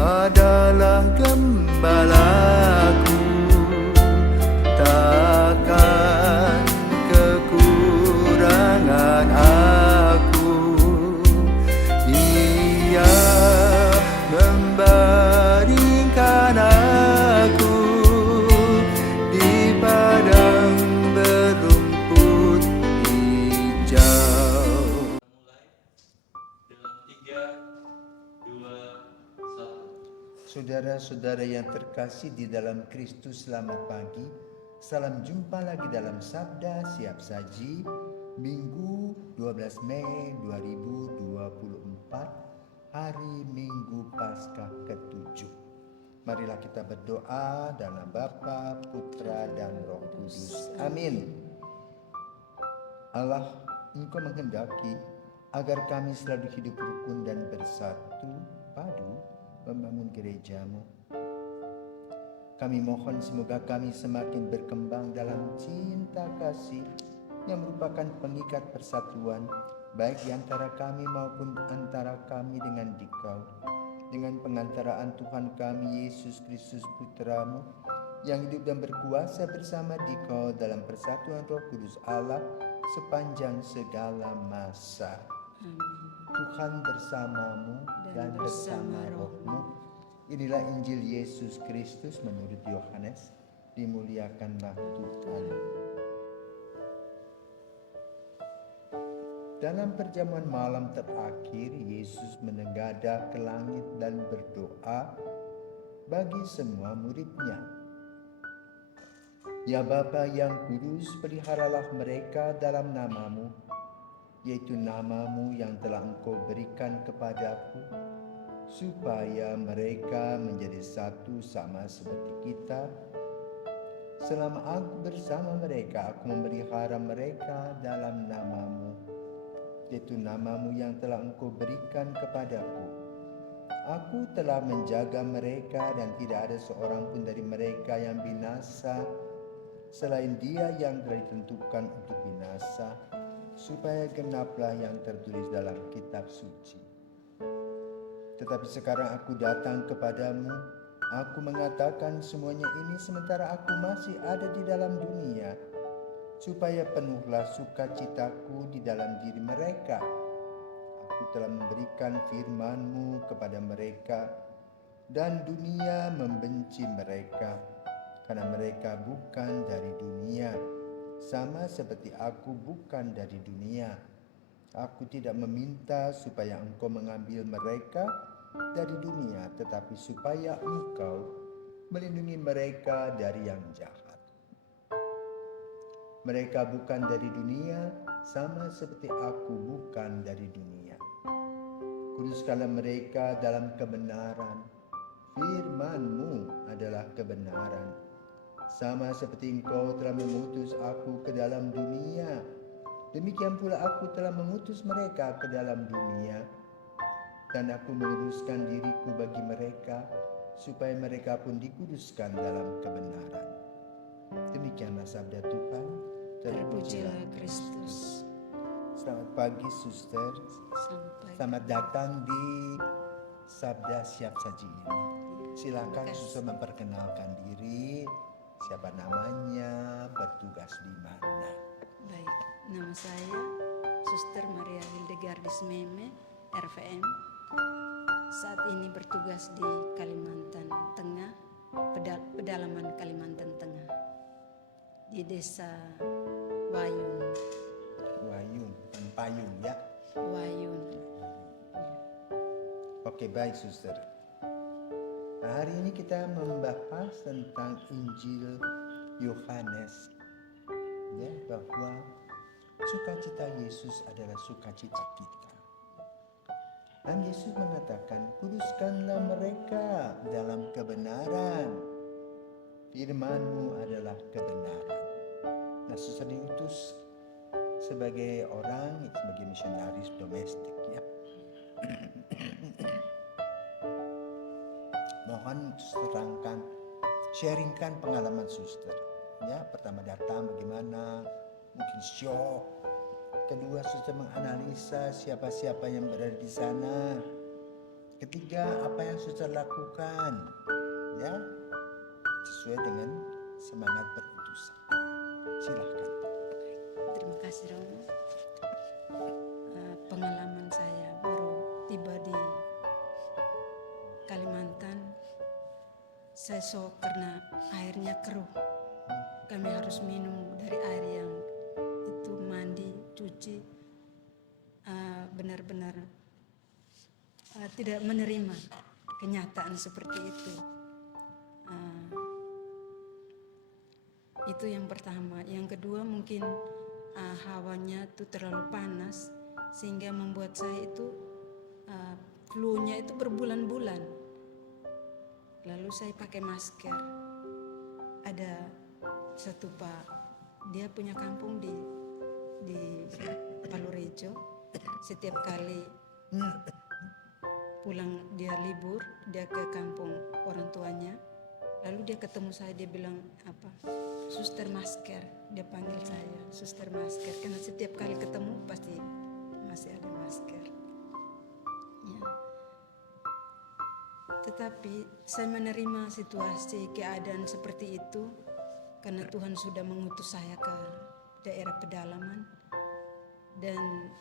adalah gembalaku, takkan kekurangan aku. Ia membaringkan aku di padang berumput hijau. Dalam 3, 2, 1. Saudara-saudara yang terkasih di dalam Kristus, selamat pagi. Salam jumpa lagi dalam Sabda Siap Saji, Minggu 12 Mei 2024, hari Minggu Paskah ke-7. Marilah kita berdoa dalam Bapa, Putra, dan Roh Kudus. Amin. Allah, Engkau menghendaki agar kami selalu hidup rukun dan bersatu padu membangun gereja-Mu. Kami mohon semoga kami semakin berkembang dalam cinta kasih yang merupakan pengikat persatuan baik di antara kami maupun antara kami dengan Dikau, dengan pengantaraan Tuhan kami Yesus Kristus Putra-Mu yang hidup dan berkuasa bersama Dikau dalam persatuan Roh Kudus Allah sepanjang segala masa. Tuhan bersamamu dan bersama rohmu. Inilah Injil Yesus Kristus menurut Yohanes. Dimuliakanlah Tuhan. Dalam perjamuan malam terakhir, Yesus menengadah ke langit dan berdoa bagi semua murid-Nya. Ya Bapa yang kudus, peliharalah mereka dalam nama-Mu, yaitu nama-Mu yang telah Engkau berikan kepadaku, supaya mereka menjadi satu sama seperti kita. Selama aku bersama mereka, aku memelihara mereka dalam nama-Mu, yaitu nama-Mu yang telah Engkau berikan kepadaku. Aku telah menjaga mereka dan tidak ada seorang pun dari mereka yang binasa, selain dia yang telah ditentukan untuk binasa, supaya genaplah yang tertulis dalam kitab suci. Tetapi sekarang aku datang kepadamu, aku mengatakan semuanya ini sementara aku masih ada di dalam dunia, supaya penuhlah sukacitaku di dalam diri mereka. Aku telah memberikan firman-Mu kepada mereka, dan dunia membenci mereka, karena mereka bukan dari dunia, sama seperti aku bukan dari dunia. Aku tidak meminta supaya Engkau mengambil mereka dari dunia, tetapi supaya Engkau melindungi mereka dari yang jahat. Mereka bukan dari dunia, sama seperti aku bukan dari dunia. Kuduskanlah mereka dalam kebenaran. Firman-Mu adalah kebenaran. Sama seperti Engkau telah mengutus aku ke dalam dunia, demikian pula aku telah mengutus mereka ke dalam dunia. Dan aku menguduskan diriku bagi mereka, supaya mereka pun dikuduskan dalam kebenaran. Demikianlah sabda Tuhan. Terpujilah Kristus. Selamat pagi, suster. Selamat datang di Sabda Siap Saji ini. Silakan suster memperkenalkan diri, siapa namanya, bertugas di mana. Baik, nama saya Suster Maria Hildegardis Meme, RVM. Saat ini bertugas di Kalimantan Tengah, pedalaman Kalimantan Tengah, di desa Wayun. Wayun, Payung ya. Wayun. Oke, baik suster. Nah, hari ini kita membahas tentang Injil Yohanes, ya, bahwa sukacita Yesus adalah sukacita kita. Dan Yesus mengatakan, kuduskanlah mereka dalam kebenaran. Firman-Mu adalah kebenaran. Nah, suster diutus sebagai orang, sebagai misionaris domestik ya. Mohon terangkan, sharingkan pengalaman suster. Ya, pertama datang bagaimana, mungkin syok. Kedua, suster menganalisa siapa-siapa yang berada di sana. Ketiga, apa yang sudah lakukan, ya, sesuai dengan semangat berutusan. Silahkan. Terima kasih Romo. Pengalaman saya baru tiba di Kalimantan, saya shock karena airnya keruh. Kami harus minum dari air yang itu, mandi, cuci, benar-benar tidak menerima kenyataan seperti itu. Itu yang pertama. Yang kedua mungkin hawanya itu terlalu panas sehingga membuat saya itu flu-nya itu berbulan-bulan. Lalu saya pakai masker. Ada satu Pak, dia punya kampung di Palurejo. Setiap kali pulang dia libur, dia ke kampung orang tuanya. Lalu dia ketemu saya, dia bilang apa? Suster masker. Dia panggil saya suster masker karena setiap kali ketemu pasti masih ada masker. Ya. Tetapi saya menerima situasi keadaan seperti itu karena Tuhan sudah mengutus saya ke daerah pedalaman. Dan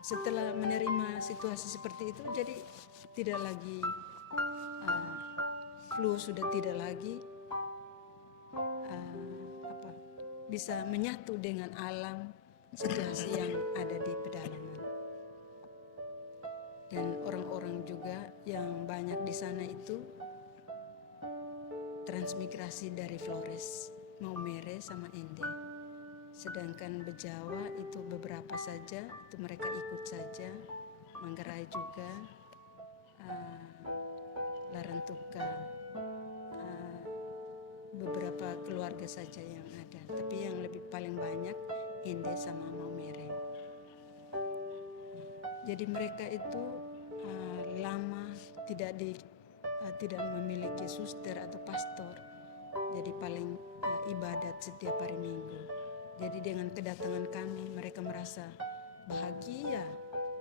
setelah menerima situasi seperti itu, jadi tidak lagi flu, sudah tidak lagi bisa menyatu dengan alam situasi yang ada di pedalaman. Dan orang-orang juga yang banyak di sana itu transmigrasi dari Flores, Maumere sama Ende. Sedangkan Bejawa itu beberapa saja, itu mereka ikut saja. Manggarai juga, Larantuka, beberapa keluarga saja yang ada. Tapi yang paling banyak Ende sama Maumere. Jadi mereka itu lama tidak memiliki suster atau pastor. Jadi paling ibadat setiap hari Minggu. Jadi dengan kedatangan kami, mereka merasa bahagia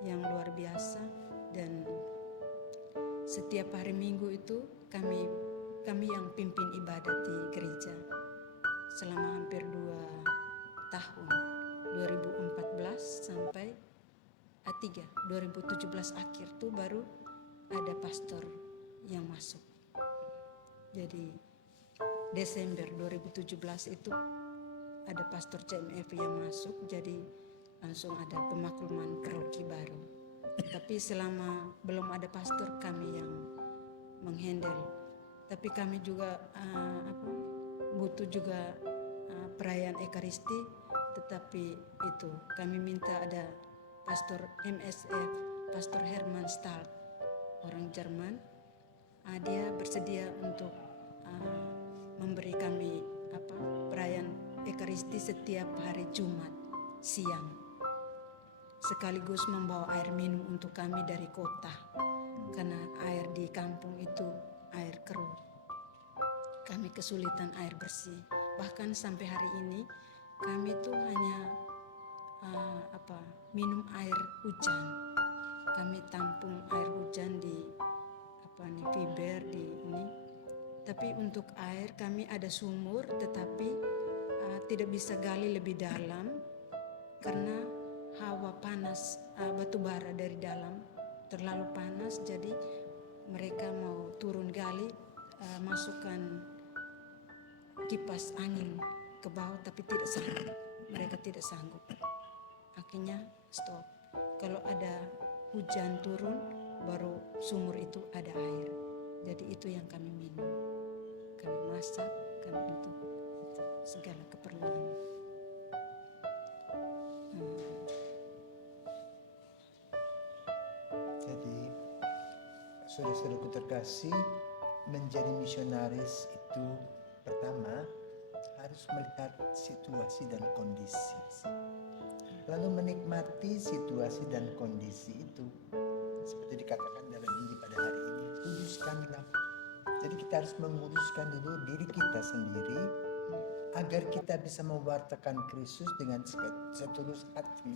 yang luar biasa. Dan setiap hari Minggu itu kami yang pimpin ibadat di gereja selama hampir 2 tahun, 2014 sampai 2017 akhir tuh baru ada pastor yang masuk. Jadi Desember 2017 itu ada pastor CMF yang masuk, jadi langsung ada pemakluman keroki baru. Tapi selama belum ada pastor, kami yang menghandle. Tapi kami juga butuh juga perayaan Ekaristi, tetapi itu kami minta ada pastor MSF, Pastor Herman Stahl, orang Jerman. Dia bersedia untuk memberi kami perayaan Ekaristi setiap hari Jumat siang, sekaligus membawa air minum untuk kami dari kota, karena air di kampung itu air keruh. Kami kesulitan air bersih. Bahkan sampai hari ini kami tuh hanya minum air hujan. Kami tampung air hujan di fiber di ini. Tapi untuk air kami ada sumur, tetapi tidak bisa gali lebih dalam karena hawa panas, batu bara dari dalam terlalu panas. Jadi mereka mau turun gali, masukkan kipas angin ke bawah, tapi tidak sanggup. Mereka tidak sanggup. Akhirnya stop. Kalau ada hujan turun, baru sumur itu ada air. Jadi itu yang kami minum. Kami masak, kami untuk segala keperluan. Jadi saudara-saudaraku terkasih, menjadi misionaris itu pertama harus melihat situasi dan kondisi, lalu menikmati situasi dan kondisi itu. Seperti dikatakan dalam Injil pada hari ini, kuduskanlah. Jadi kita harus menguduskan dulu diri kita sendiri agar kita bisa mewartakan Kristus dengan setulus hati.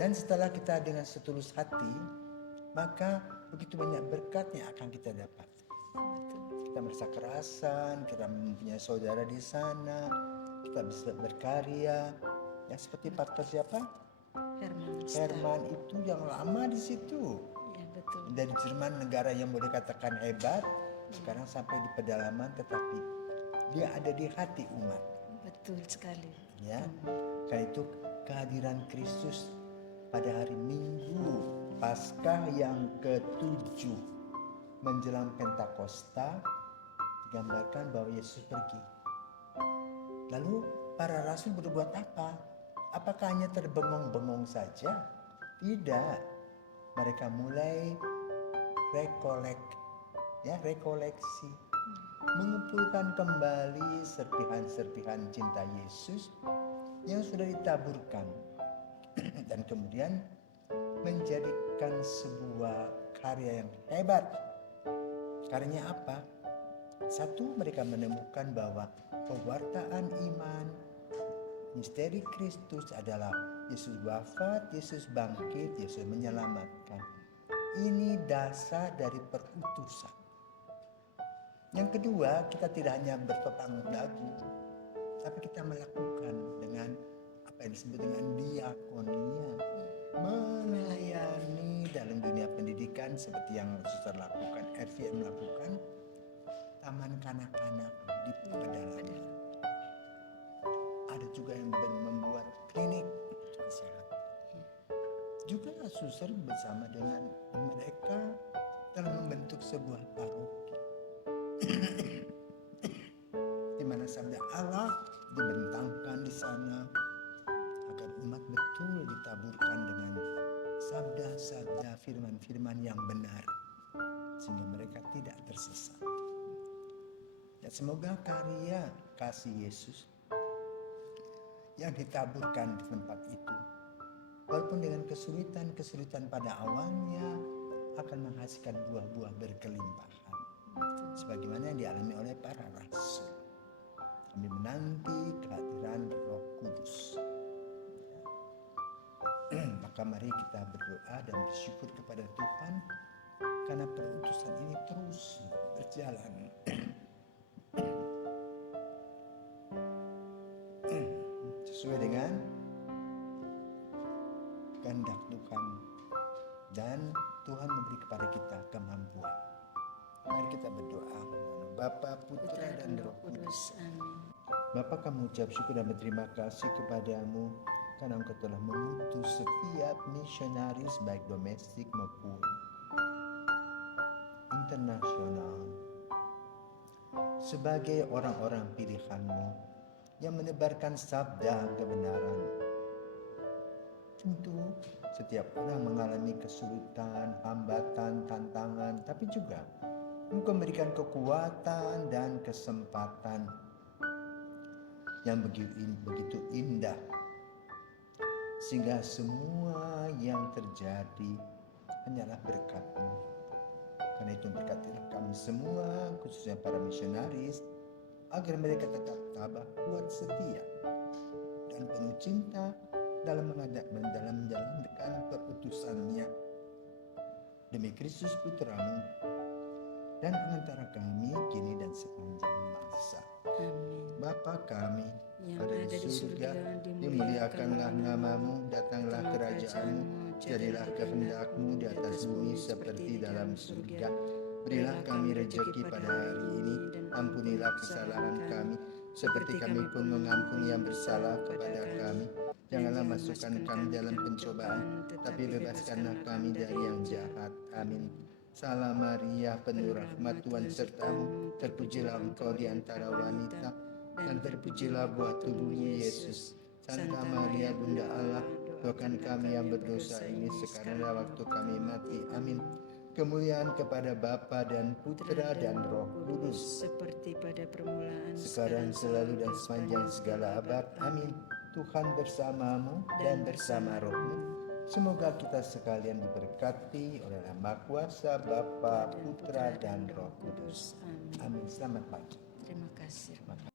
Dan setelah kita dengan setulus hati, maka begitu banyak berkat yang akan kita dapat. Kita merasa kerasan, kita mempunyai saudara di sana, kita bisa berkarya. Yang seperti pastor siapa? Herman itu yang lama di situ. Ya, betul. Dari Jerman, negara yang boleh katakan hebat, sekarang sampai di pedalaman, tetapi dia ada di hati umat. Betul sekali. Ya, karena itu kehadiran Kristus pada hari Minggu Paskah yang ke-7 menjelang Pentakosta digambarkan bahwa Yesus pergi. Lalu para rasul berbuat apa? Apakah hanya terbengong-bengong saja? Tidak. Mereka mulai rekoleksi, mengumpulkan kembali serpihan-serpihan cinta Yesus yang sudah ditaburkan dan kemudian menjadikan sebuah karya yang hebat. Karyanya apa? Satu, mereka menemukan bahwa pewartaan iman, misteri Kristus adalah Yesus wafat, Yesus bangkit, Yesus menyelamatkan. Ini dasar dari perutusan. Yang kedua, kita tidak hanya bertopang dagu, tapi kita melakukan dengan apa yang disebut dengan diakonia, melayani dalam dunia pendidikan seperti yang suster lakukan, RVM melakukan, taman kanak-kanak di pedalaman. Ada juga yang membuat klinik kesehatan. Juga suster bersama dengan mereka dalam membentuk sebuah paroki di mana sabda Allah dibentangkan di sana agar umat betul ditaburkan dengan sabda-sabda firman-firman yang benar sehingga mereka tidak tersesat. Dan semoga karya kasih Yesus yang ditaburkan di tempat itu, walaupun dengan kesulitan-kesulitan pada awalnya, akan menghasilkan buah-buah berkelimpahan. Sebagaimana yang dialami oleh para rasul. Kami menanti kehadiran Roh Kudus. Maka mari kita berdoa dan bersyukur kepada Tuhan karena perutusan ini terus berjalan. Sesuai dengan kehendak Tuhan, dan Tuhan memberi kepada kita kemampuan. Mari kita berdoa. Bapa, Putra dan Roh Kudus. Amin. Bapa, kami ucap syukur dan berterima kasih kepadamu karena Engkau telah mengutus setiap misionaris baik domestik maupun internasional sebagai orang-orang pilihan-Mu yang menebarkan sabda kebenaran. Tentu setiap orang mengalami kesulitan, hambatan, tantangan, tapi juga Engkau memberikan kekuatan dan kesempatan yang begitu indah sehingga semua yang terjadi hanyalah berkat-Mu. Karena itu berkatilah kami semua, khususnya para misionaris, agar mereka tetap tabah, kuat, setia, dan penuh cinta dalam menjalankan perutusannya. Demi Kristus Putra-Mu dan pengantara kami kini dan sepanjang masa. Amin. Bapa kami Yang ada di surga, dimuliakanlah namamu, datanglah kerajaan-Mu, jadilah kehendak-Mu di atas bumi seperti dalam surga. Berilah kami rejeki pada hari ini, ampunilah kesalahan kami, seperti kami pun mengampuni yang bersalah kepada kami. Janganlah masukkan kami dalam pencobaan, tapi bebaskanlah kami dari yang jahat. Amin. Salam Maria, penuh rahmat, Tuhan sertamu, terpujilah engkau di antara wanita, dan terpujilah buah tubuhmu Yesus. Santa Maria, Bunda Allah, doakan kami yang berdosa ini sekarang dan waktu kami mati. Amin. Kemuliaan kepada Bapa dan Putra dan Roh Kudus, seperti pada permulaan, sekarang, selalu, dan sepanjang segala abad. Amin. Tuhan bersamamu dan bersama rohmu. Semoga kita sekalian diberkati oleh Maha Kuasa, Bapa, Putra, dan Roh Kudus. Amin. Amin. Selamat pagi. Terima kasih. Terima kasih.